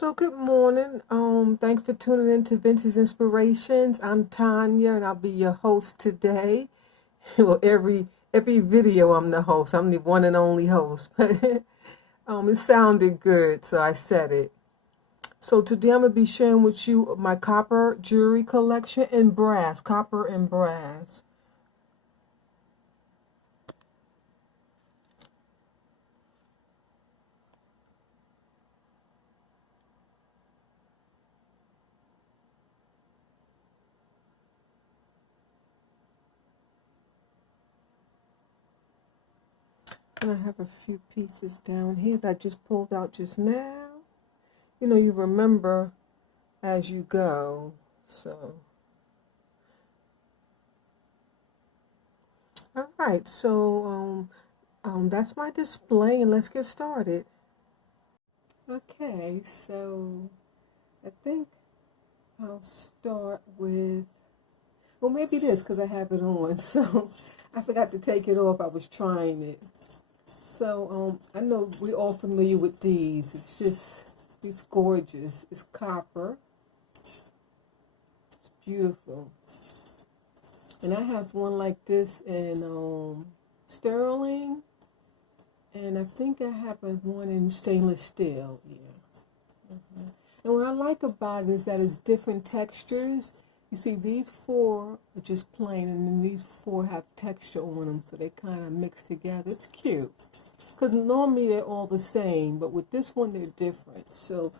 So good morning. Thanks for tuning in to Vintage Inspirations. I'm Tanya, and I'll be your host today. Well, every video, I'm the host. I'm the one and only host. It sounded good, so I said it. So today I'm gonna be sharing with you my copper jewelry collection in brass, copper and brass. And I have a few pieces down here that I just pulled out just now. You know, you remember as you go. So, all right. So, that's my display, and let's get started. Okay, so I think I'll start with, well, maybe this because I have it on. So I forgot to take it off. I was trying it. So I know we're all familiar with these. It's gorgeous. It's copper. It's beautiful. And I have one like this in sterling. And I think I have one in stainless steel. Yeah. And what I like about it is that it's different textures. You see, these four are just plain, and then these four have texture on them, so they kind of mix together. It's cute. Because normally they're all the same, but with this one they're different. So,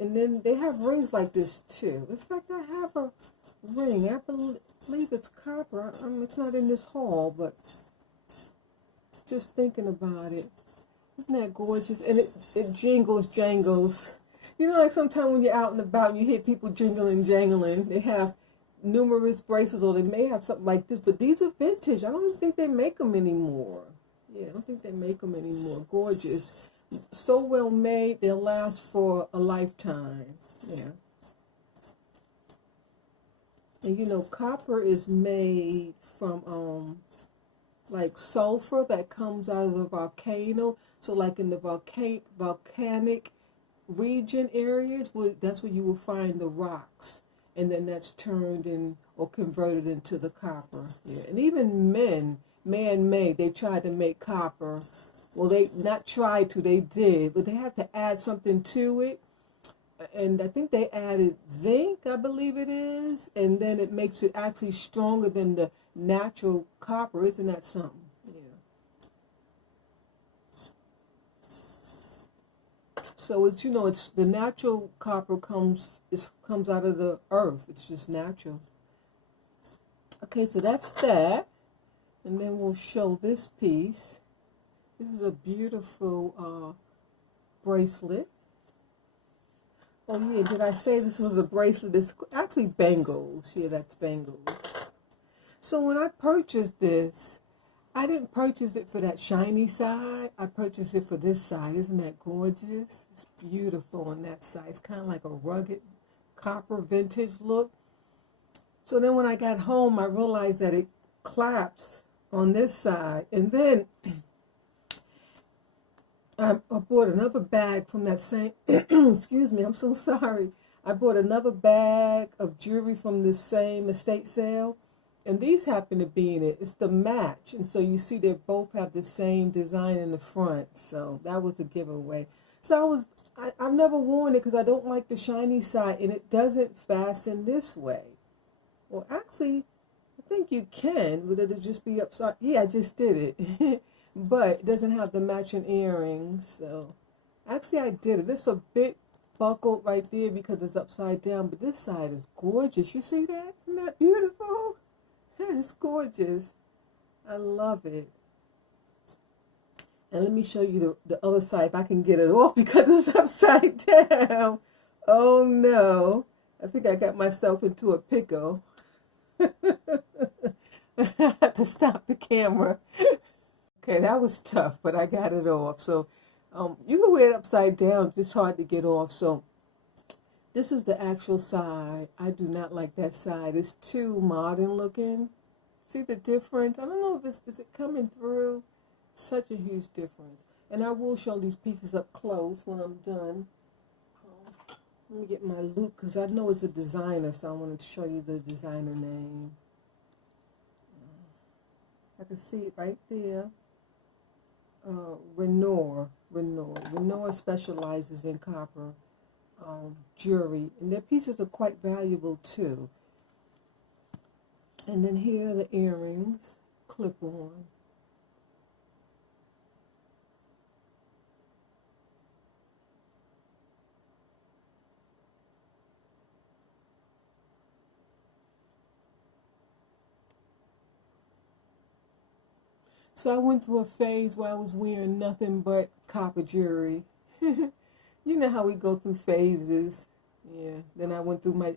and then they have rings like this too. In fact, I have a ring. I believe it's copper. It's not in this haul, but just thinking about it. Isn't that gorgeous? And it jangles. You know, like sometimes when you're out and about and you hear people jangling. They have numerous bracelets, or they may have something like this, but these are vintage. I don't even think they make them anymore. Yeah, I don't think they make them anymore. Gorgeous. So well made, they'll last for a lifetime. Yeah. And you know, copper is made from like sulfur that comes out of the volcano. So like in the volcanic region areas, that's where you will find the rocks, and then that's turned in or converted into the copper. Yeah, and even man-made, they tried to make copper. Well, they not tried to, they did, but they had to add something to it. And I think they added zinc, I believe it is, and then it makes it actually stronger than the natural copper. Isn't that something? So it's, you know, it's the natural copper comes out of the earth. It's just natural. Okay, so that's that. And then we'll show this piece. This is a beautiful bracelet. Oh yeah, did I say this was a bracelet? It's actually bangles. Yeah, that's bangles. So when I purchased this, I didn't purchase it for that shiny side. I purchased it for this side. Isn't that gorgeous? It's beautiful on that side. It's kind of like a rugged copper vintage look. So then when I got home, I realized that it claps on this side. And then I bought another bag from that same, excuse me, I'm so sorry. I bought another bag of jewelry from the same estate sale. And these happen to be in it. It's the match. And so you see they both have the same design in the front. So that was a giveaway. So I've never worn it because I don't like the shiny side. And it doesn't fasten this way. Well, actually, I think you can. But it'll just be upside. Yeah, I just did it. But it doesn't have the matching earrings. So actually I did it. It's a bit buckled right there because it's upside down. But this side is gorgeous. You see that? Isn't that beautiful? It's gorgeous. I love it. And let me show you the other side if I can get it off because it's upside down. Oh no. I think I got myself into a pickle. I had to stop the camera. Okay, that was tough, but I got it off. So you can wear it upside down. It's hard to get off. So this is the actual side. I do not like that side. It's too modern looking. See the difference? I don't know if is it coming through. Such a huge difference. And I will show these pieces up close when I'm done. Let me get my loop because I know it's a designer, so I wanted to show you the designer name. I can see it right there. Renoir specializes in copper jewelry, and their pieces are quite valuable too. And then here are the earrings, clip-on. So I went through a phase where I was wearing nothing but copper jewelry. You know how we go through phases. Yeah. Then I went through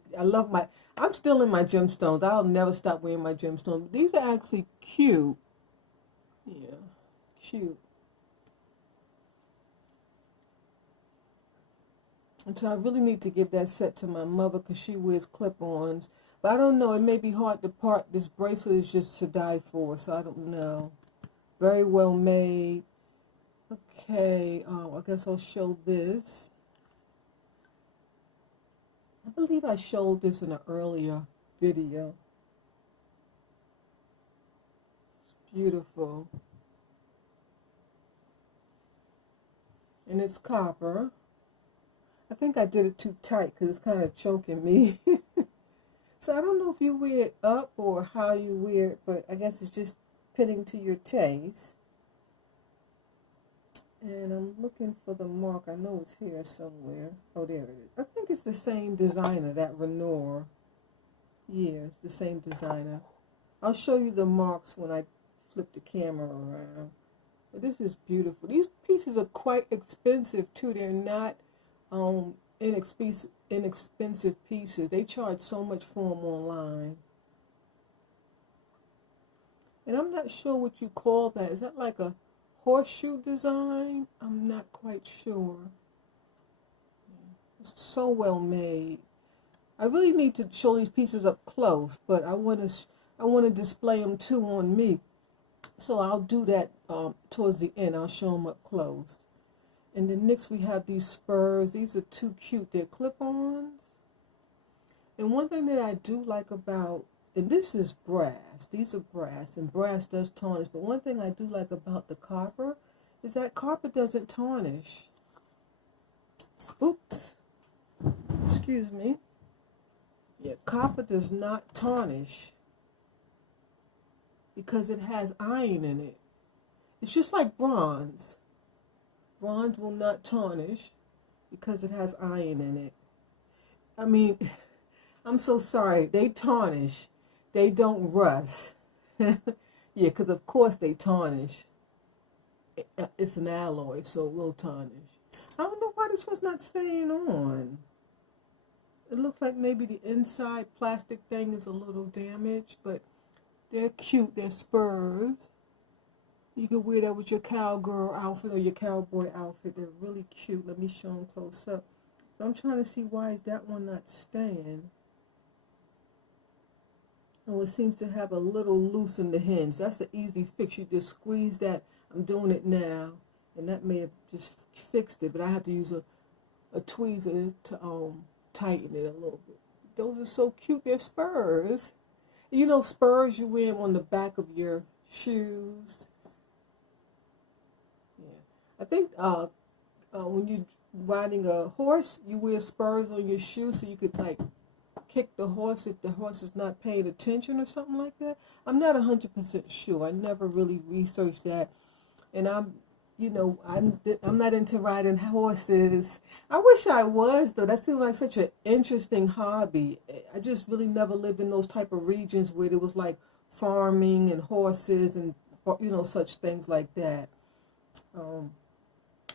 I'm still in my gemstones. I'll never stop wearing my gemstones. These are actually cute. Yeah. Cute. And so I really need to give that set to my mother because she wears clip-ons. But I don't know. It may be hard to part. This bracelet is just to die for, so I don't know. Very well made. Okay, I guess I'll show this. I believe I showed this in an earlier video. It's beautiful. And it's copper. I think I did it too tight because it's kind of choking me. So I don't know if you wear it up or how you wear it, but I guess it's just fitting to your taste. And I'm looking for the mark. I know it's here somewhere. Oh, there it is. I think it's the same designer, that Renoir. Yeah, it's the same designer. I'll show you the marks when I flip the camera around. But this is beautiful. These pieces are quite expensive too. They're not inexpensive pieces. They charge so much for them online. And I'm not sure what you call that. Is that like a horseshoe design? I'm not quite sure. It's so well made. I really need to show these pieces up close, but I want to display them too on me. So I'll do that towards the end. I'll show them up close. And then next we have these spurs. These are too cute. They're clip-ons. And one thing that I do like about, and this is brass. These are brass, and brass does tarnish. But one thing I do like about the copper is that copper doesn't tarnish. Oops. Excuse me. Yeah, copper does not tarnish because it has iron in it. It's just like bronze. Bronze will not tarnish because it has iron in it. I mean, I'm so sorry. They tarnish. They don't rust. Yeah, because of course they tarnish. It's an alloy, so it will tarnish. I don't know why this one's not staying on. It looks like maybe the inside plastic thing is a little damaged, but they're cute. They're spurs. You can wear that with your cowgirl outfit or your cowboy outfit. They're really cute. Let me show them close up. I'm trying to see why is that one not staying. Oh, it seems to have a little loose in the hinge. That's an easy fix. You just squeeze that. I'm doing it now, and that may have just fixed it, but I have to use a tweezer to tighten it a little bit. Those are so cute. They're spurs. You know, spurs you wear them on the back of your shoes. I think when you're riding a horse, you wear spurs on your shoes so you could like kick the horse if the horse is not paying attention or something like that. I'm not 100% sure. I never really researched that, and I'm not into riding horses. I wish I was though. That seemed like such an interesting hobby. I just really never lived in those type of regions where there was like farming and horses and such things like that.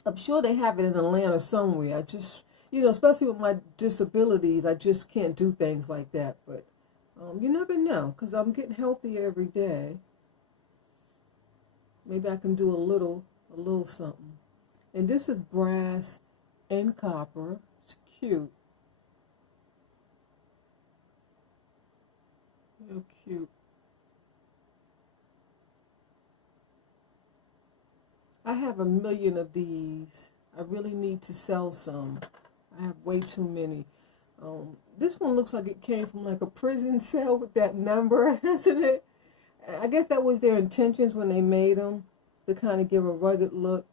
I'm sure they have it in Atlanta somewhere. I just, especially with my disabilities, I just can't do things like that. But you never know, because I'm getting healthier every day. Maybe I can do a little something. And this is brass and copper. It's cute. Real cute. I have a million of these. I really need to sell some. I have way too many. This one looks like it came from like a prison cell with that number, isn't it? I guess that was their intentions when they made them, to kind of give a rugged look.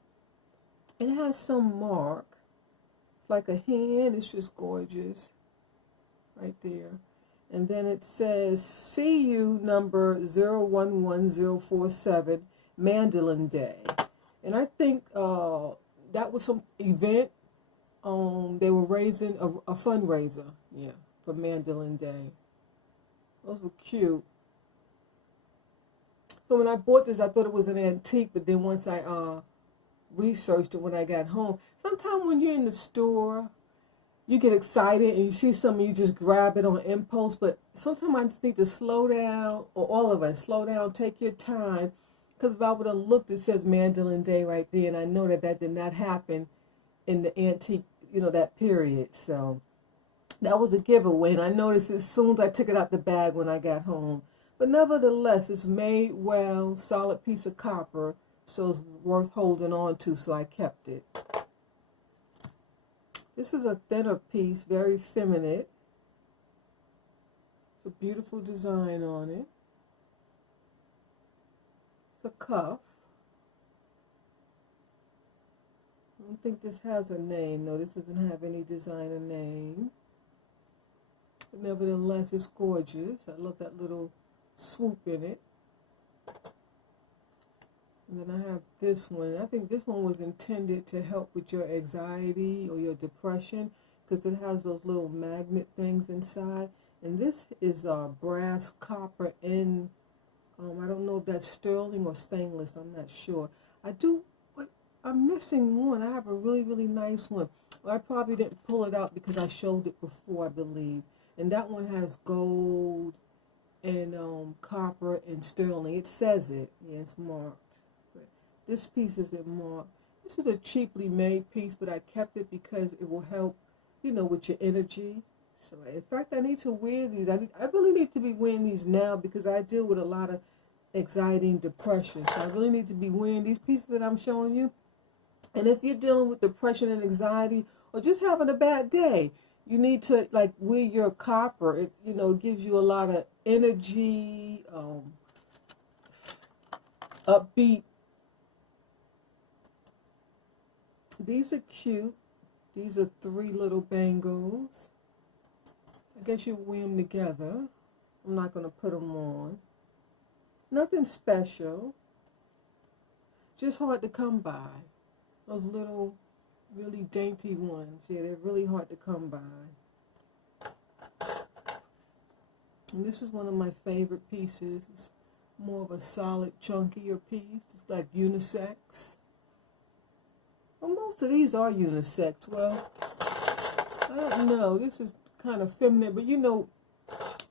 It has some mark. It's like a hand. It's just gorgeous. Right there. And then it says CU number 011047, Mandolin Day. And I think that was some event. They were raising a fundraiser, yeah, for Mandolin Day. Those were cute. So when I bought this, I thought it was an antique, but then once I researched it when I got home, sometimes when you're in the store, you get excited and you see something, you just grab it on impulse. But sometimes I just need to slow down, or all of us, slow down, take your time. Because if I would have looked, it says Mandolin Day right there, and I know that that did not happen in the antique, that period. So that was a giveaway, and I noticed as soon as I took it out the bag when I got home. But nevertheless, it's made well, solid piece of copper, so it's worth holding on to, so I kept it. This is a thinner piece, very feminine. It's a beautiful design on it. It's a cuff. I don't think this has a name. No, this doesn't have any designer name. But nevertheless, it's gorgeous. I love that little swoop in it. And then I have this one. I think this one was intended to help with your anxiety or your depression, because it has those little magnet things inside. And this is brass, copper, and I don't know if that's sterling or stainless. I'm not sure. I'm missing one. I have a really, really nice one. I probably didn't pull it out because I showed it before, I believe. And that one has gold and copper and sterling. It says it. Yeah, it's marked. But this piece isn't marked. This is a cheaply made piece, but I kept it because it will help, with your energy. So, in fact, I need to wear these. I really need to be wearing these now because I deal with a lot of anxiety and depression. So I really need to be wearing these pieces that I'm showing you. And if you're dealing with depression and anxiety or just having a bad day, you need to wear your copper. It gives you a lot of energy, upbeat. These are cute. These are 3 little bangles. I guess you wear them together. I'm not going to put them on. Nothing special. Just hard to come by. Those little, really dainty ones. Yeah, they're really hard to come by. And this is one of my favorite pieces. It's more of a solid, chunkier piece. It's like unisex. Well, most of these are unisex. Well, I don't know. This is kind of feminine. But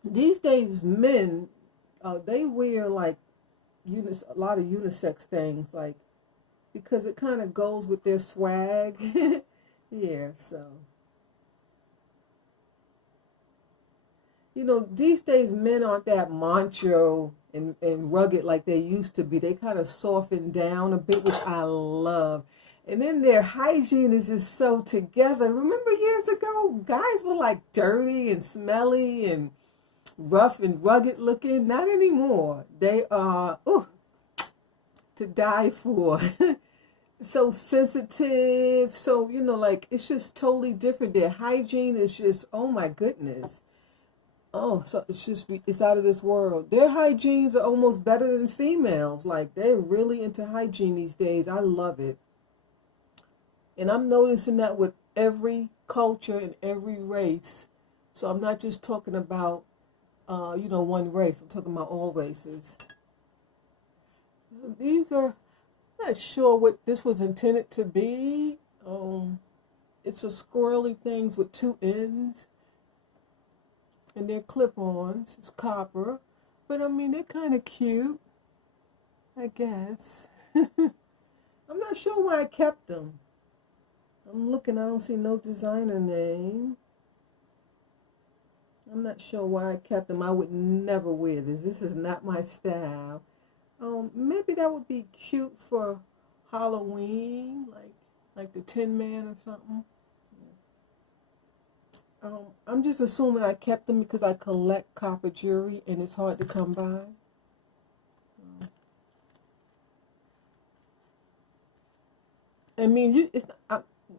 these days men, they wear a lot of unisex things. Because it kind of goes with their swag. Yeah, so. These days men aren't that macho and rugged like they used to be. They kind of soften down a bit, which I love. And then their hygiene is just so together. Remember years ago, guys were dirty and smelly and rough and rugged looking. Not anymore. They are, to die for. So sensitive. So, it's just totally different. Their hygiene is just, oh my goodness. Oh, so it's out of this world. Their hygienes are almost better than females. They're really into hygiene these days. I love it. And I'm noticing that with every culture and every race. So I'm not just talking about, one race. I'm talking about all races. These are, I'm not sure what this was intended to be. It's a squirrely things with 2 ends. And they're clip-ons. It's copper. But, they're kind of cute, I guess. I'm not sure why I kept them. I'm looking. I don't see no designer name. I'm not sure why I kept them. I would never wear this. This is not my style. Maybe that would be cute for Halloween, like the Tin Man or something. I'm just assuming I kept them because I collect copper jewelry and it's hard to come by. I mean,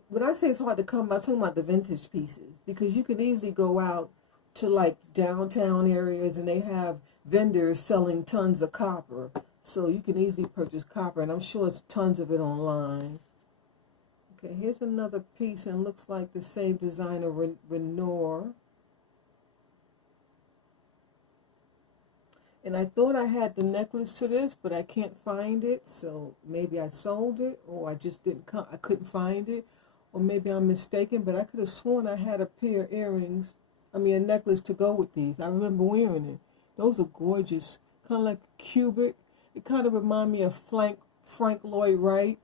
when I say it's hard to come by, I'm talking about the vintage pieces because you can easily go out to like downtown areas and they have vendors selling tons of copper. So you can easily purchase copper, and I'm sure it's tons of it online. Okay, here's another piece, and it looks like the same designer, Renoir. And I thought I had the necklace to this, but I can't find it. So maybe I sold it, or I just didn't I couldn't find it, or maybe I'm mistaken. But I could have sworn I had a pair of earrings. I mean, a necklace to go with these. I remember wearing it. Those are gorgeous, kind of like cubic. It kind of remind me of Frank Lloyd Wright,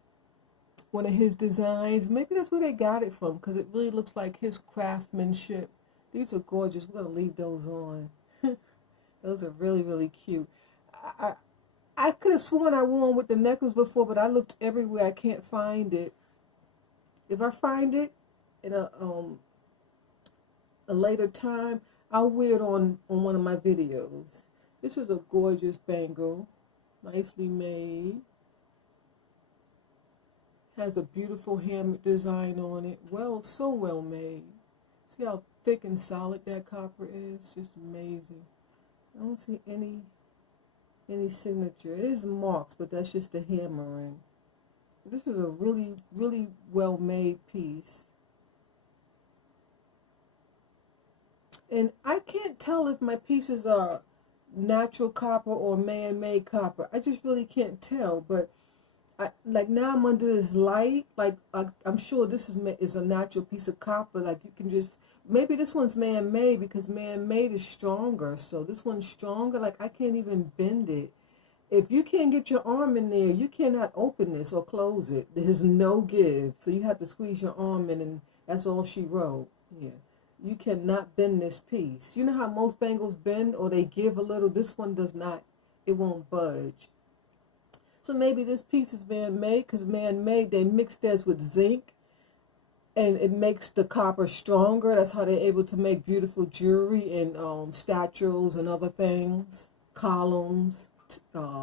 one of his designs. Maybe that's where they got it from, because it really looks like his craftsmanship. These are gorgeous. We're gonna leave those on. Those are really, really cute. I, I could have sworn I wore them with the necklace before, but I looked everywhere. I can't find it. If I find it in a later time, I'll wear it on one of my videos. This is a gorgeous bangle, nicely made. Has a beautiful hammer design on it. So well made. See how thick and solid that copper is? Just amazing. I don't see any signature. It is marks, but that's just the hammering. This is a really, really well made piece. And I can't tell if my pieces are natural copper or man-made copper. I just really can't tell. But like now I'm under this light. Like I'm sure this is a natural piece of copper. Like you can just, maybe this one's man-made because man-made is stronger. So this one's stronger. Like I can't even bend it. If you can't get your arm in there, you cannot open this or close it. There's no give. So you have to squeeze your arm in, and that's all she wrote. Yeah. You cannot bend this piece. You know how most bangles bend or they give a little? This one does not. It won't budge. So maybe this piece is man-made, because man-made, they mix this with zinc, and it makes the copper stronger. That's how they're able to make beautiful jewelry and statues and other things, columns,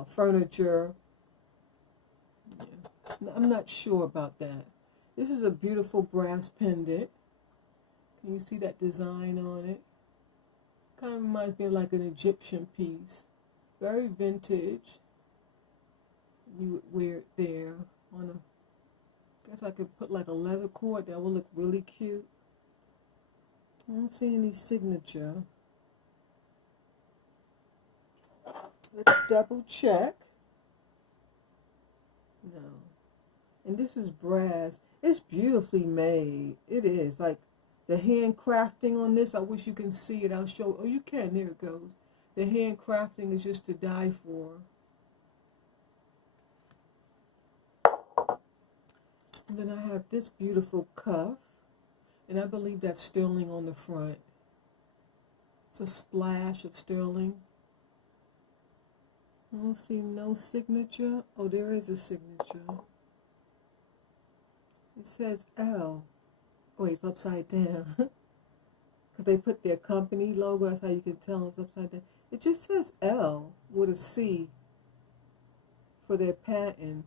furniture. Yeah. I'm not sure about that. This is a beautiful brass pendant. Can you see that design on it? Kind of reminds me of like an Egyptian piece. Very vintage. You would wear it there on a, guess I could put like a leather cord. That would look really cute. I don't see any signature. Let's double check. No. And this is brass. It's beautifully made. It is. Like the hand crafting on this, I wish you can see it. I'll show. Oh, you can. There it goes. The hand crafting is just to die for. And then I have this beautiful cuff. And I believe that's sterling on the front. It's a splash of sterling. I don't see no signature. Oh, there is a signature. It says L. Oh, it's upside down. Because they put their company logo. That's how you can tell it's upside down. It just says L with a C for their patent.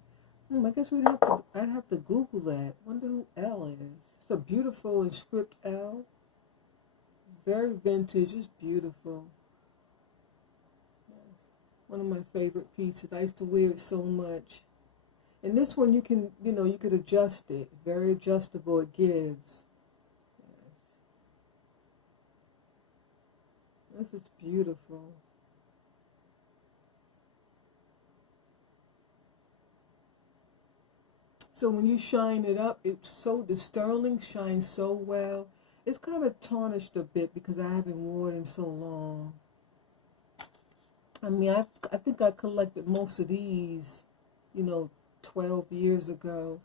I guess I'd have to Google that. Wonder who L is. It's a beautiful inscript L. Very vintage. It's beautiful. One of my favorite pieces. I used to wear it so much. And this one you can, you could adjust it. Very adjustable. It gives. Yes. This is beautiful. So when you shine it up, the sterling shines so well. It's kind of tarnished a bit because I haven't worn it in so long. I mean, I think I collected most of these, 12 years ago.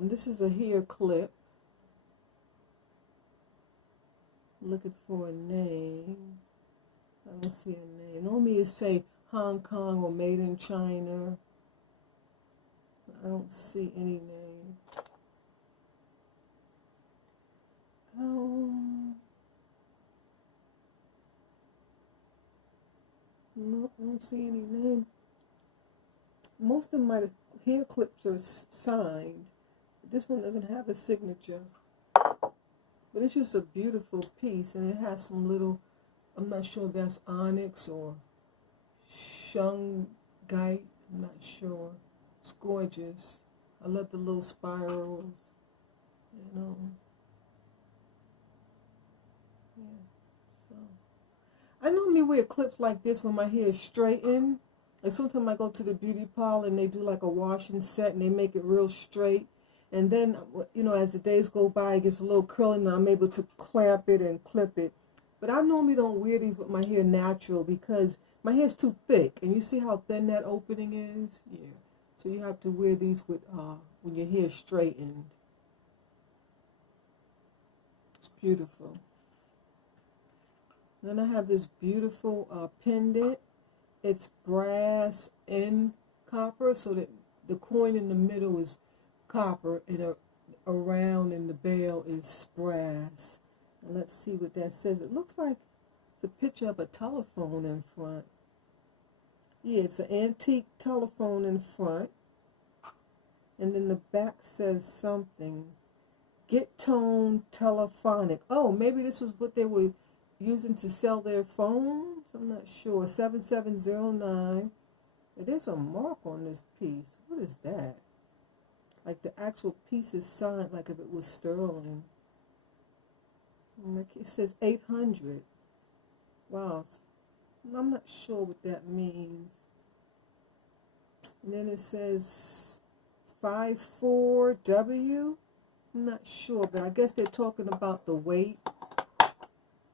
This is a hair clip. Looking for a name. I don't see a name. Normally it say Hong Kong or Made in China. I don't see any name. I don't see any name. Most of my hair clips are signed. This one doesn't have a signature. But it's just a beautiful piece, and it has some little, I'm not sure if that's onyx or shungite, I'm not sure. It's gorgeous. I love the little spirals, you know. Yeah, so. I normally wear clips like this when my hair is straightened. Like sometimes I go to the beauty parlor and they do like a washing set and they make it real straight. And then, you know, as the days go by, it gets a little curly and I'm able to clamp it and clip it. But I normally don't wear these with my hair natural because my hair is too thick. And you see how thin that opening is? Yeah. So you have to wear these with when your hair is straightened. It's beautiful. Then I have this beautiful pendant. It's brass and copper, so that the coin in the middle is copper and around in the bell is brass. And let's see what that says. It looks like it's a picture of a telephone in front. Yeah, it's an antique telephone in front. And then the back says something. Get Tone Telephonic. Oh, maybe this was what they were using to sell their phones. I'm not sure. 7709. There's a mark on this piece. What is that? Like the actual piece is signed like if it was sterling. It says 800. Wow. I'm not sure what that means. And then it says 54W. I'm not sure, but I guess they're talking about the weight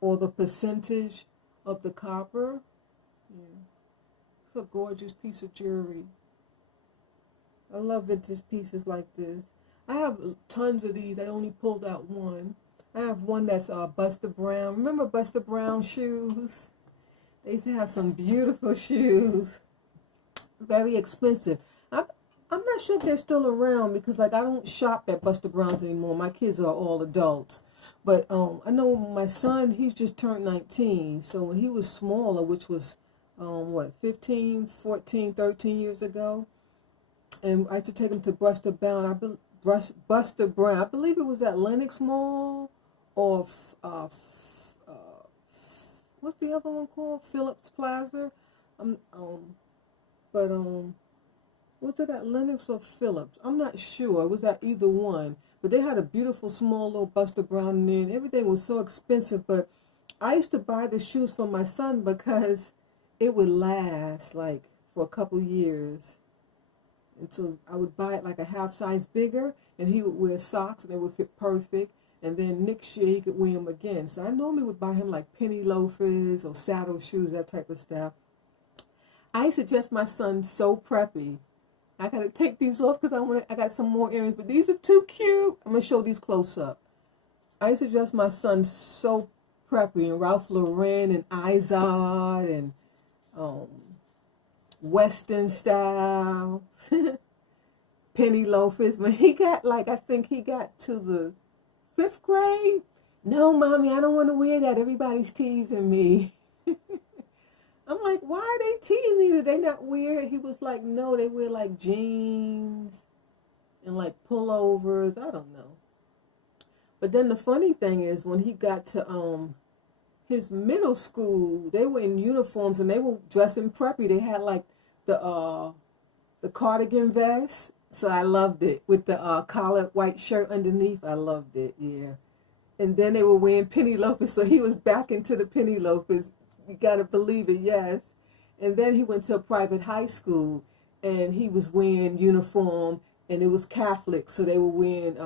or the percentage of the copper. Yeah. It's a gorgeous piece of jewelry. I love vintage pieces like this. I have tons of these. I only pulled out one. I have one that's Buster Brown. Remember Buster Brown shoes? They used to have some beautiful shoes. Very expensive. I'm not sure if they're still around because like I don't shop at Buster Brown's anymore. My kids are all adults. But I know my son, he's just turned 19. So when he was smaller, which was, 15, 14, 13 years ago, and I had to take him to Buster Brown. Buster Brown. I believe it was at Lenox Mall or what's the other one called? Phillips Plaza. Was it at Lenox or Phillips? I'm not sure. It was at either one. But they had a beautiful small little Buster Brown in there, and everything was so expensive. But I used to buy the shoes for my son because it would last like for a couple years. And so I would buy it like a half size bigger, and he would wear socks, and they would fit perfect. And then next year he could wear them again. So I normally would buy him like penny loafers or saddle shoes, that type of stuff. I used to dress my son so preppy. I gotta take these off because I got some more earrings, but these are too cute. I'm gonna show these close up. I used to dress my son so preppy in Ralph Lauren and Izod and Western style, penny loafers. When he got I think he got to the 5th grade. No, mommy, I don't want to wear that. Everybody's teasing me. I'm like, why are they teasing you? Did they not wear it? He was like, no, they wear like jeans and like pullovers. I don't know. But then the funny thing is when he got to his middle school, they were in uniforms and they were dressing preppy. They had like the cardigan vest. So I loved it with the collared white shirt underneath. I loved it, yeah. And then they were wearing penny loafers, so he was back into the penny loafers. You gotta believe it, yes. And then he went to a private high school, and he was wearing uniform, and it was Catholic, so they were wearing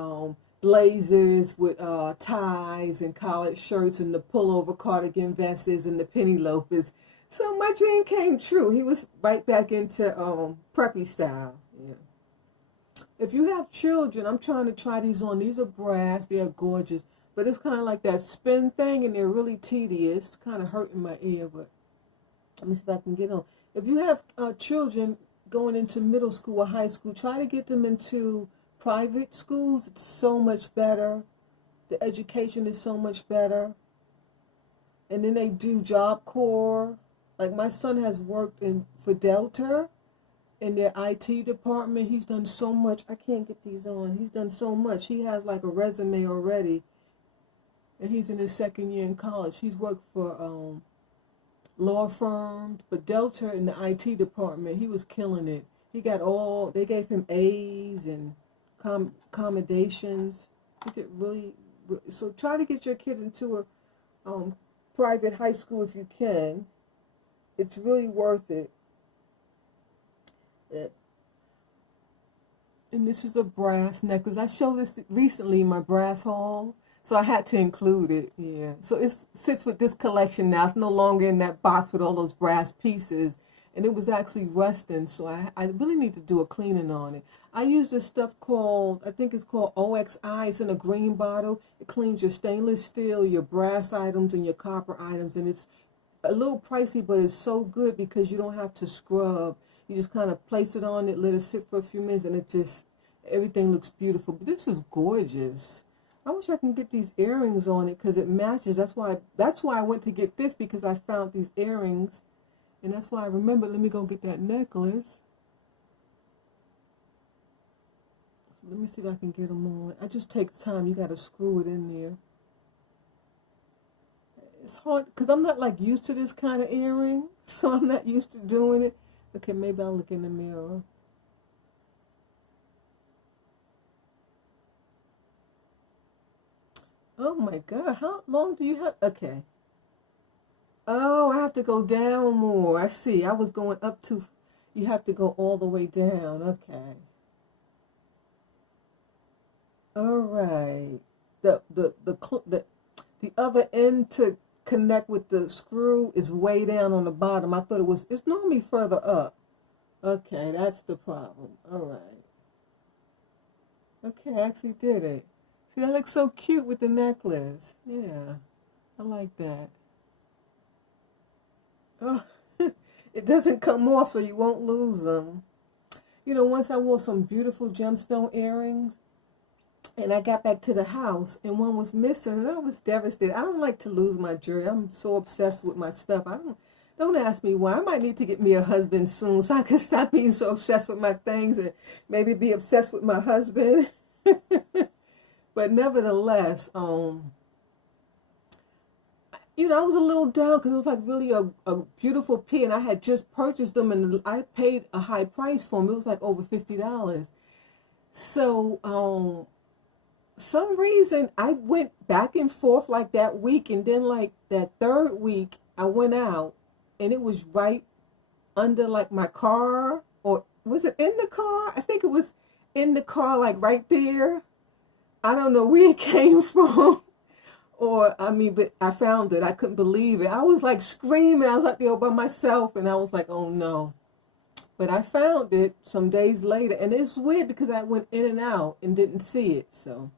blazers with ties and collared shirts and the pullover cardigan vests and the penny loafers. So my dream came true. He was right back into preppy style. Yeah. If you have children, I'm trying to try these on. These are brass. They are gorgeous. But it's kind of like that spin thing, and they're really tedious. It's kind of hurting my ear, but let me see if I can get on. If you have children going into middle school or high school, try to get them into private schools. It's so much better. The education is so much better. And then they do Job Corps. Like my son has worked for Delta in their IT department. He's done so much. I can't get these on. He's done so much. He has like a resume already, and he's in his second year in college. He's worked for law firms, but Delta in the IT department, he was killing it. He got all. They gave him A's and accommodations. He did really. So try to get your kid into a private high school if you can. It's really worth it. And this is a brass necklace. I showed this recently in my brass haul, so I had to include it. Yeah. So it sits with this collection now. It's no longer in that box with all those brass pieces. And it was actually rusting, so I really need to do a cleaning on it. I use this stuff called, I think it's called OXI. It's in a green bottle. It cleans your stainless steel, your brass items, and your copper items. And it's a little pricey, but it's so good because you don't have to scrub. You just kind of place it on it, let it sit for a few minutes, and it just, everything looks beautiful. But this is gorgeous. I wish I can get these earrings on it because it matches. That's why I went to get this, because I found these earrings. And that's why I remember, let me go get that necklace. Let me see if I can get them on. It just takes time. You got to screw it in there. It's hard because I'm not like used to this kind of earring. So I'm not used to doing it. Okay, maybe I'll look in the mirror. Oh my God, how long do you have? Okay. Oh, I have to go down more. I see. I was going up to, you have to go all the way down. Okay. All right. The other end to connect with the screw is way down on the bottom. I thought it's normally further up. Okay, that's the problem. All right. Okay, I actually did it. See, that looks so cute with the necklace. Yeah, I like that. Oh, it doesn't come off, so you won't lose them. You know, once I wore some beautiful gemstone earrings, and I got back to the house, and one was missing, and I was devastated. I don't like to lose my jewelry. I'm so obsessed with my stuff. Don't ask me why. I might need to get me a husband soon, so I can stop being so obsessed with my things and maybe be obsessed with my husband. But nevertheless, you know, I was a little down because it was like really a beautiful piece, and I had just purchased them, and I paid a high price for them. It was like over $50. So, some reason I went back and forth like that week, and then like that third week I went out, and it was right under like my car, or was it in the car? I think it was in the car, like right there. I don't know where it came from. Or, I mean, but I found it. I couldn't believe it. I was like screaming. I was like there by myself, and I was like, oh no. But I found it some days later, and it's weird because I went in and out and didn't see it. So,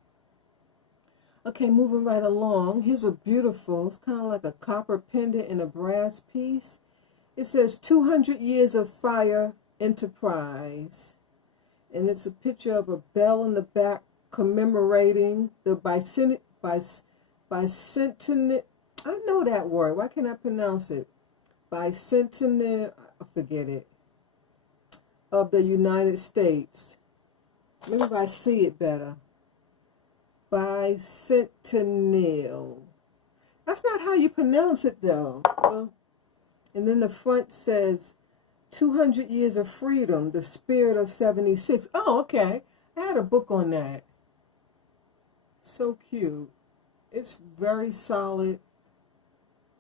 okay, moving right along. Here's a beautiful, it's kind of like a copper pendant and a brass piece. It says 200 Years of Fire Enterprise. And it's a picture of a bell in the back commemorating the bicentennial, I know that word. Why can't I pronounce it? Bicentennial, forget it, of the United States. Maybe if I see it better. Bicentennial. That's not how you pronounce it, though. Well, and then the front says 200 Years of Freedom, the Spirit of 76. Oh, okay. I had a book on that. So cute. It's very solid.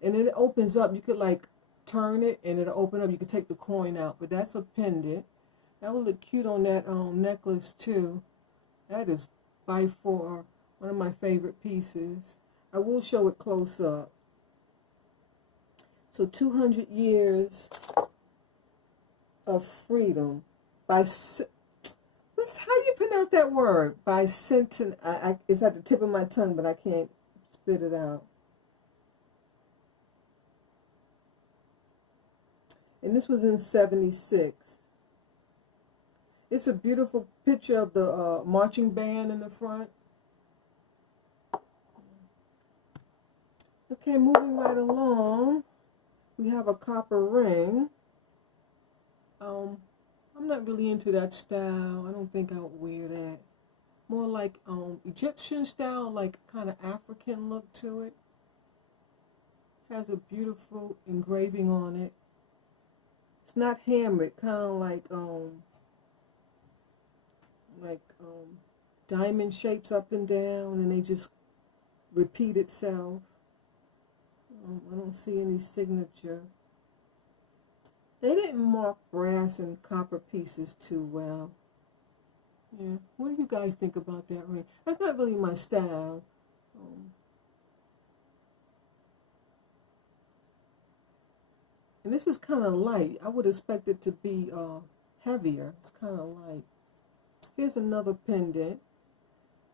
And then it opens up. You could like turn it and it'll open up. You could take the coin out. But that's a pendant. That would look cute on that necklace too. That is by far one of my favorite pieces. I will show it close up. So 200 Years of Freedom by, how you pronounce that word? Bicentennial. It's at the tip of my tongue, but I can't spit it out. And this was in 76. It's a beautiful picture of the marching band in the front. Okay, moving right along. We have a copper ring. I'm not really into that style. I don't think I would wear that. More like Egyptian style, like kind of African look to it. Has a beautiful engraving on it. It's not hammered, kind of like diamond shapes up and down, and they just repeat itself. I don't see any signature. They didn't mark brass and copper pieces too well. Yeah, what do you guys think about that ring? That's not really my style. And this is kind of light. I would expect it to be heavier. It's kind of light. Here's another pendant.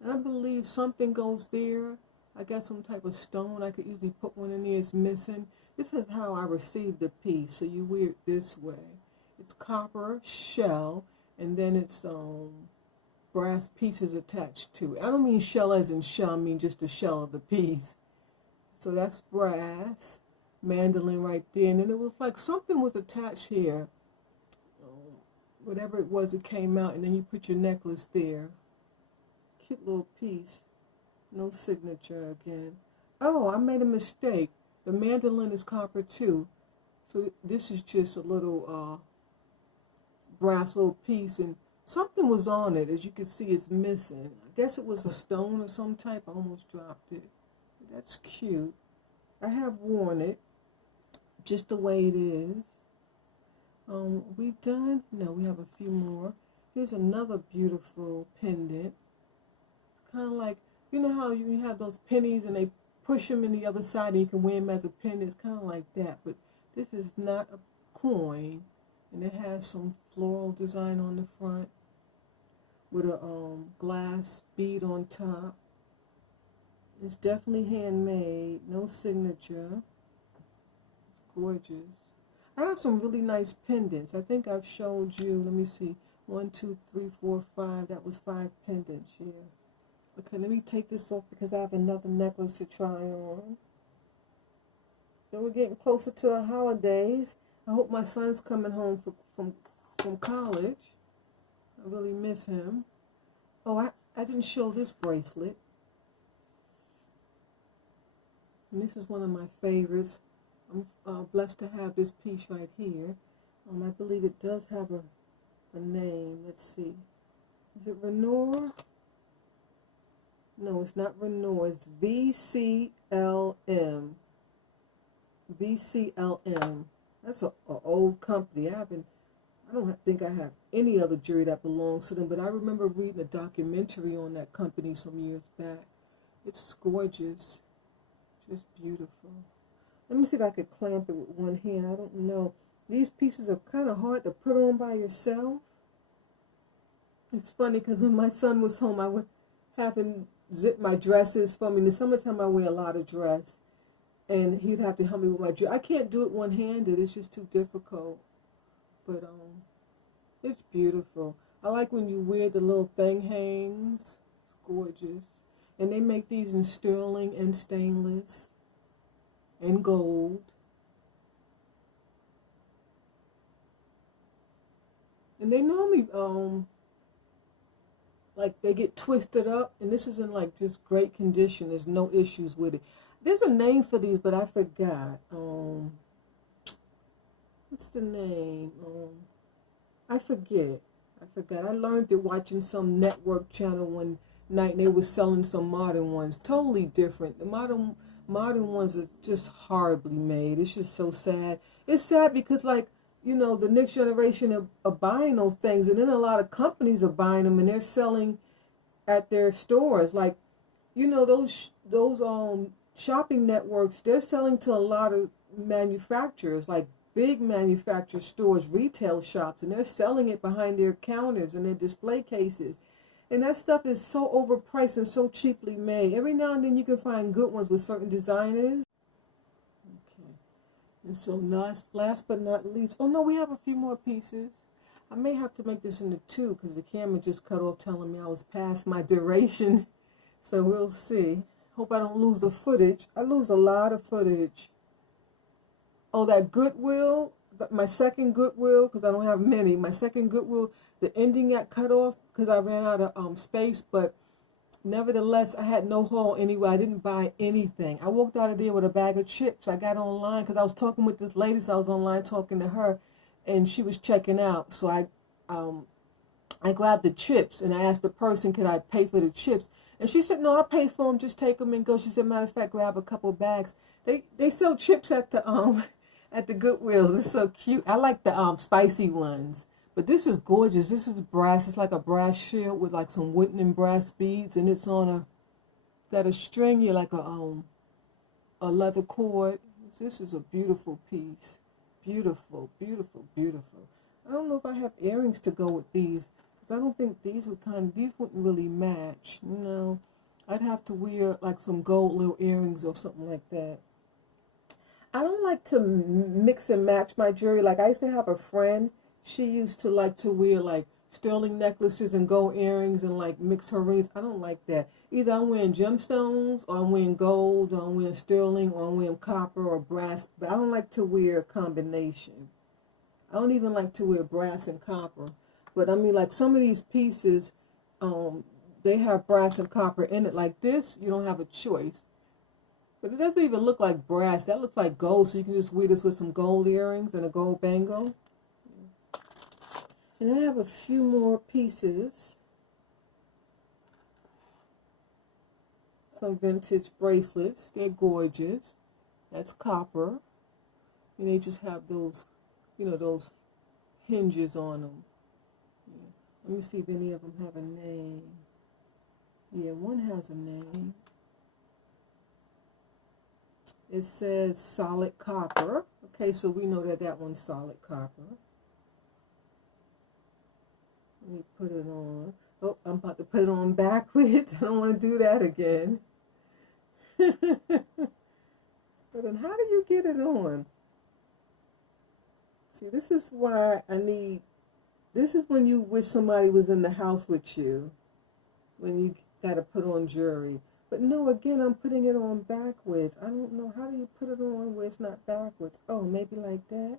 And I believe something goes there. I got some type of stone. I could easily put one in there. It's missing. This is how I received the piece. So you wear it this way. It's copper shell, and then it's brass pieces attached to it. I don't mean shell as in shell. I mean just the shell of the piece. So that's brass. Mandolin right there. And then it was like something was attached here. Whatever it was, it came out, and then you put your necklace there. Cute little piece. No signature again. Oh, I made a mistake. The mandolin is copper too. So this is just a little brass little piece, and something was on it. As you can see, it's missing. I guess it was a stone of some type. I almost dropped it. That's cute. I have worn it just the way it is. We done? No, we have a few more. Here's another beautiful pendant. Kind of like, you know how you have those pennies and they push them in the other side and you can wear them as a pendant? It's kind of like that, but this is not a coin, and it has some floral design on the front with a glass bead on top. It's definitely handmade, no signature. It's gorgeous. I have some really nice pendants. I think I've showed you, let me see, 1, 2, 3, 4, 5. That was 5 pendants, yeah. Okay, let me take this off because I have another necklace to try on. So we're getting closer to the holidays. I hope my son's coming home from college. I really miss him. Oh, I didn't show this bracelet. And this is one of my favorites. I'm blessed to have this piece right here. I believe it does have a name. Let's see. Is it Renoir? No, it's not Renoir. It's VCLM. VCLM. That's an old company. I don't think I have any other jewelry that belongs to them, but I remember reading a documentary on that company some years back. It's gorgeous. Just beautiful. Let me see if I could clamp it with one hand. I don't know. These pieces are kind of hard to put on by yourself. It's funny because when my son was home, I would have him zip my dresses for me. In the summertime, I wear a lot of dress, and he'd have to help me with my dress. I can't do it one-handed. It's just too difficult. But it's beautiful. I like when you wear the little thing hangs. It's gorgeous. And they make these in sterling and stainless and gold. And they normally like they get twisted up, and this is in like just great condition. There's no issues with it. There's a name for these, but I forgot. What's the name? I forget. I learned it watching some network channel one night, and they were selling some modern ones, totally different. The modern ones are just horribly made. It's just so sad. It's sad because, like, you know, the next generation are buying those things, and then a lot of companies are buying them, and they're selling at their stores. Like, you know, those shopping networks, they're selling to a lot of manufacturers, like big manufacturer stores, retail shops, and they're selling it behind their counters and their display cases. And that stuff is so overpriced and so cheaply made. Every now and then you can find good ones with certain designers. Okay. And so last but not least, oh no, we have a few more pieces. I may have to make this into 2 because the camera just cut off telling me I was past my duration. So we'll see. Hope I don't lose the footage. I lose a lot of footage. Oh, that Goodwill, my second Goodwill, because I don't have many. My second Goodwill, the ending got cut off because I ran out of space, but nevertheless, I had no haul anyway. I didn't buy anything. I walked out of there with a bag of chips. I got online because I was talking with this lady, so I was online talking to her, and she was checking out. So I grabbed the chips, and I asked the person, could I pay for the chips? And she said, no, I'll pay for them. Just take them and go. She said, matter of fact, grab a couple bags. They sell chips at the at the Goodwill. It's so cute. I like the spicy ones. But this is gorgeous. This is brass. It's like a brass shield with like some wooden and brass beads, and it's on a string here like a leather cord. This is a beautiful piece. Beautiful, beautiful, beautiful. I don't know if I have earrings to go with these, because I don't think these wouldn't really match. You know, I'd have to wear like some gold little earrings or something like that. I don't like to mix and match my jewelry. Like I used to have a friend. She used to like to wear like sterling necklaces and gold earrings and like mix her rings. I don't like that. Either I'm wearing gemstones or I'm wearing gold or I'm wearing sterling or I'm wearing copper or brass. But I don't like to wear a combination. I don't even like to wear brass and copper. But I mean, like some of these pieces, they have brass and copper in it. Like this, you don't have a choice. But it doesn't even look like brass. That looks like gold, so you can just wear this with some gold earrings and a gold bangle. And I have a few more pieces. Some vintage bracelets. They're gorgeous. That's copper. And they just have those, you know, those hinges on them. Yeah. Let me see if any of them have a name. Yeah, one has a name. It says solid copper. Okay, so we know that that one's solid copper. Let me put it on. Oh, I'm about to put it on backwards. I don't want to do that again. But then how do you get it on? See, this is why this is when you wish somebody was in the house with you. When you got to put on jewelry. But no, again, I'm putting it on backwards. I don't know. How do you put it on where it's not backwards? Oh, maybe like that?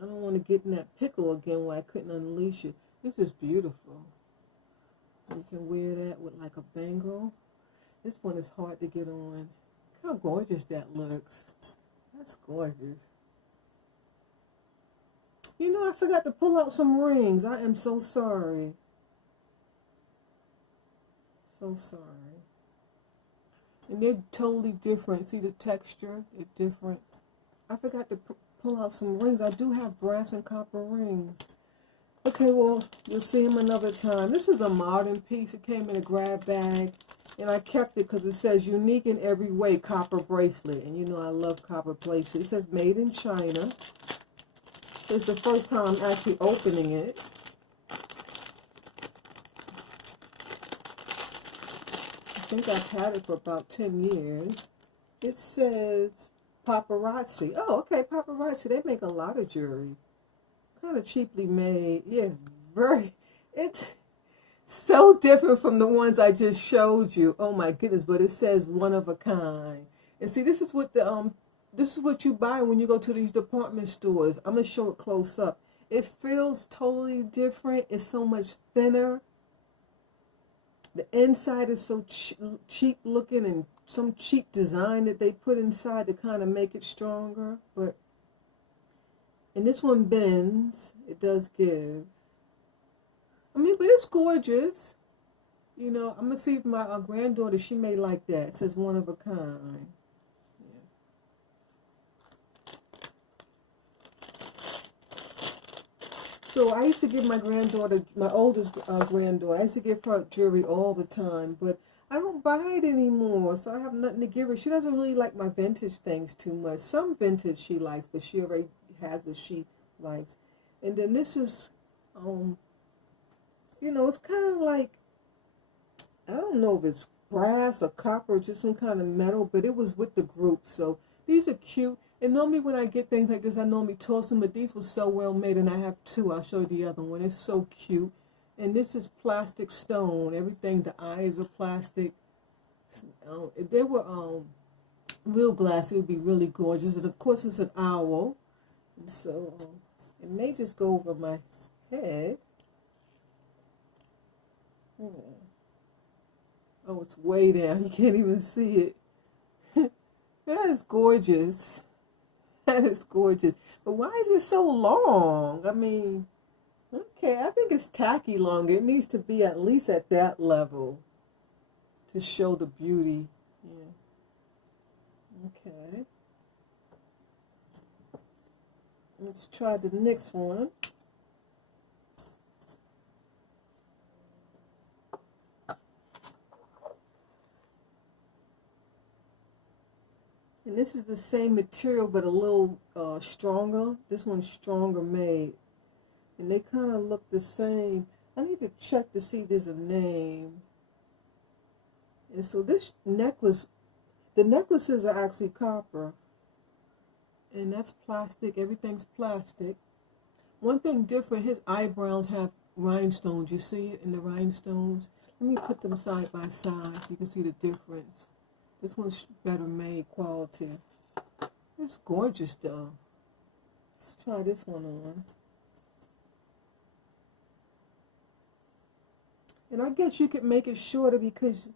I don't want to get in that pickle again where I couldn't unleash it. This is beautiful. You can wear that with like a bangle. This one is hard to get on. Look how gorgeous that looks. That's gorgeous. You know, I forgot to pull out some rings. I am so sorry. So sorry. And they're totally different. See the texture? They're different. I forgot to pull out some rings. I do have brass and copper rings. Okay, well, we'll see them another time. This is a modern piece. It came in a grab bag. And I kept it because it says unique in every way copper bracelet. And you know I love copper bracelets. It says made in China. It's the first time I'm actually opening it. I think I've had it for about 10 years. It says Paparazzi. Oh, okay, Paparazzi. They make a lot of jewelry. Kind of cheaply made. Yeah, it's so different from the ones I just showed you. Oh my goodness, but it says one of a kind. And see, this is what you buy when you go to these department stores. I'm going to show it close up. It feels totally different. It's so much thinner. The inside is so cheap looking and some cheap design that they put inside to kind of make it stronger. And this one bends. It does give. I mean, but it's gorgeous. You know, I'm going to see if my granddaughter, she may like that. It says one of a kind. So I used to give my granddaughter, my oldest granddaughter, I used to give her jewelry all the time, but I don't buy it anymore, so I have nothing to give her. She doesn't really like my vintage things too much. Some vintage she likes, but she already has what she likes. And then this is, you know, it's kind of like, I don't know if it's brass or copper or just some kind of metal, but it was with the group, so these are cute. And normally when I get things like this, I normally toss them, but these were so well made, and I have two. I'll show you the other one. It's so cute. And this is plastic stone. Everything, the eyes are plastic. If they were real glass, it would be really gorgeous. And of course, it's an owl, and so it may just go over my head. Oh, it's way down. You can't even see it. That is gorgeous. That is gorgeous. But why is it so long? I mean, okay, I think it's tacky long. It needs to be at least at that level to show the beauty. Yeah. Okay. Let's try the next one. And this is the same material but a little stronger. This one's stronger made. And they kind of look the same. I need to check to see if there's a name. And so this necklace, the necklaces are actually copper. And that's plastic. Everything's plastic. One thing different, his eyebrows have rhinestones. You see it in the rhinestones? Let me put them side by side so you can see the difference. This one's better made quality. It's gorgeous though. Let's try this one on. And I guess you could make it shorter because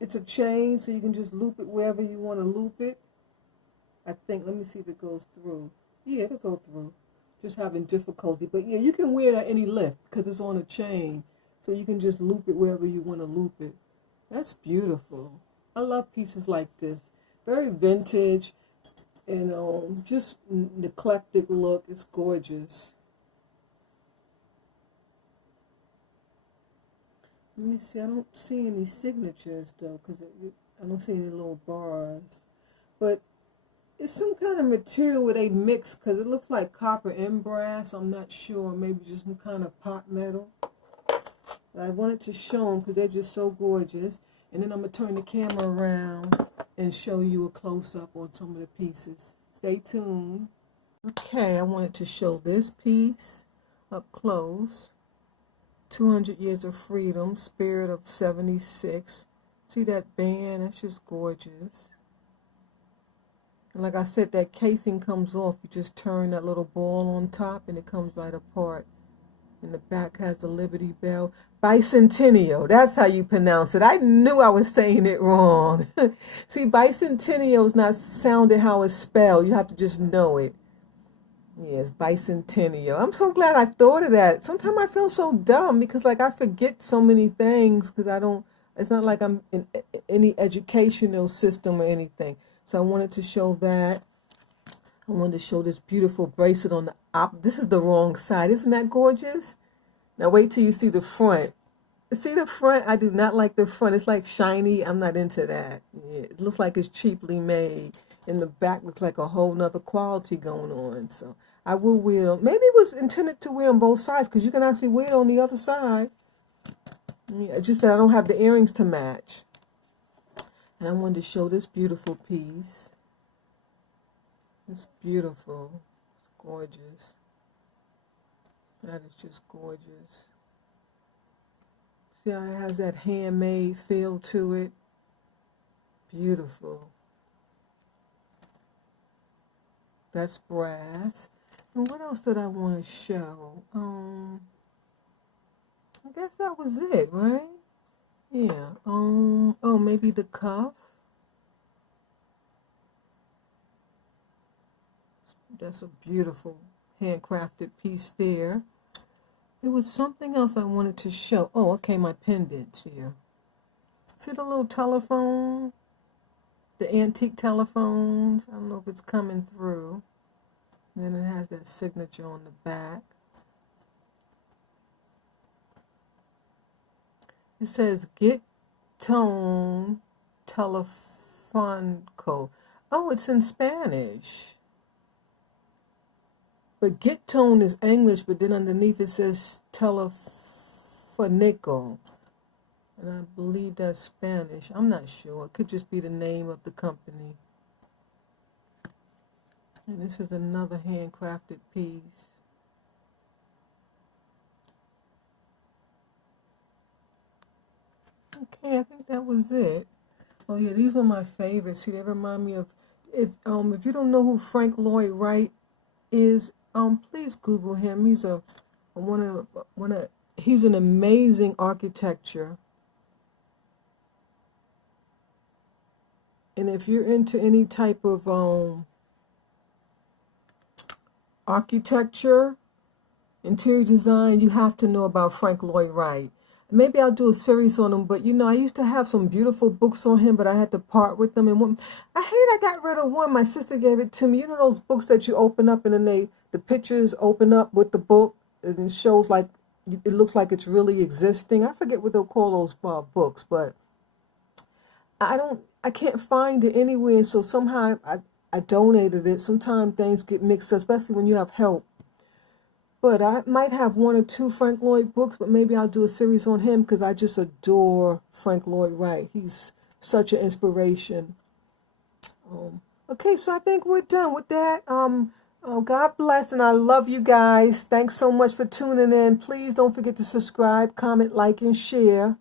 it's a chain, so you can just loop it wherever you want to loop it. I think, let me see if it goes through. Yeah, it'll go through. Just having difficulty. But yeah, you can wear it at any length because it's on a chain. So you can just loop it wherever you want to loop it. That's beautiful. I love pieces like this. Very vintage, and just an eclectic look. It's gorgeous. Let me see. I don't see any signatures though, because I don't see any little bars. But it's some kind of material where they mix, because it looks like copper and brass. I'm not sure. Maybe just some kind of pot metal. But I wanted to show them because they're just so gorgeous. And then I'm going to turn the camera around and show you a close-up on some of the pieces. Stay tuned. Okay, I wanted to show this piece up close. 200 Years of Freedom, Spirit of 76. See that band? That's just gorgeous. And like I said, that casing comes off. You just turn that little ball on top and it comes right apart. And the back has the Liberty Bell. Bicentennial, that's how you pronounce it. I knew I was saying it wrong. See, bicentennial is not sounded how it's spelled. You have to just know it. Yes, bicentennial. I'm so glad I thought of that. Sometimes I feel so dumb because like I forget so many things because I don't, it's not like I'm in any educational system or anything. So I wanted to show that. I wanted to show this beautiful bracelet on the this is the wrong side. Isn't that gorgeous? Now wait till you see the front. See the front? I do not like the front. It's like shiny. I'm not into that. Yeah, it looks like it's cheaply made. And the back looks like a whole nother quality going on. So I will wear them. Maybe it was intended to wear on both sides because you can actually wear it on the other side. Yeah, just that I don't have the earrings to match. And I wanted to show this beautiful piece. It's beautiful. It's gorgeous. That is just gorgeous. See how it has that handmade feel to it? Beautiful. That's brass. And what else did I want to show? I guess that was it, right? Yeah. Oh, maybe the cuff. That's a beautiful handcrafted piece there. There was something else I wanted to show. Oh, okay, my pendants here. See the little telephone? The antique telephones. I don't know if it's coming through. And then it has that signature on the back. It says Get Tone Telefonco. Oh, it's in Spanish. But Get Tone is English, but then underneath it says Telefonico. And I believe that's Spanish. I'm not sure. It could just be the name of the company. And this is another handcrafted piece. Okay, I think that was it. Oh yeah, these were my favorites. See, they remind me of, if you don't know who Frank Lloyd Wright is, please Google him. He's he's an amazing architecture. And if you're into any type of architecture, interior design, you have to know about Frank Lloyd Wright. Maybe I'll do a series on him, but you know, I used to have some beautiful books on him, but I had to part with them. And I got rid of one. My sister gave it to me. You know those books that you open up and then the pictures open up with the book and it shows like, it looks like it's really existing. I forget what they'll call those books, but I can't find it anywhere. So somehow I donated it. Sometimes things get mixed up, especially when you have help. But I might have one or two Frank Lloyd books, but maybe I'll do a series on him because I just adore Frank Lloyd Wright. He's such an inspiration. Okay, so I think we're done with that. God bless, and I love you guys. Thanks so much for tuning in. Please don't forget to subscribe, comment, like, and share.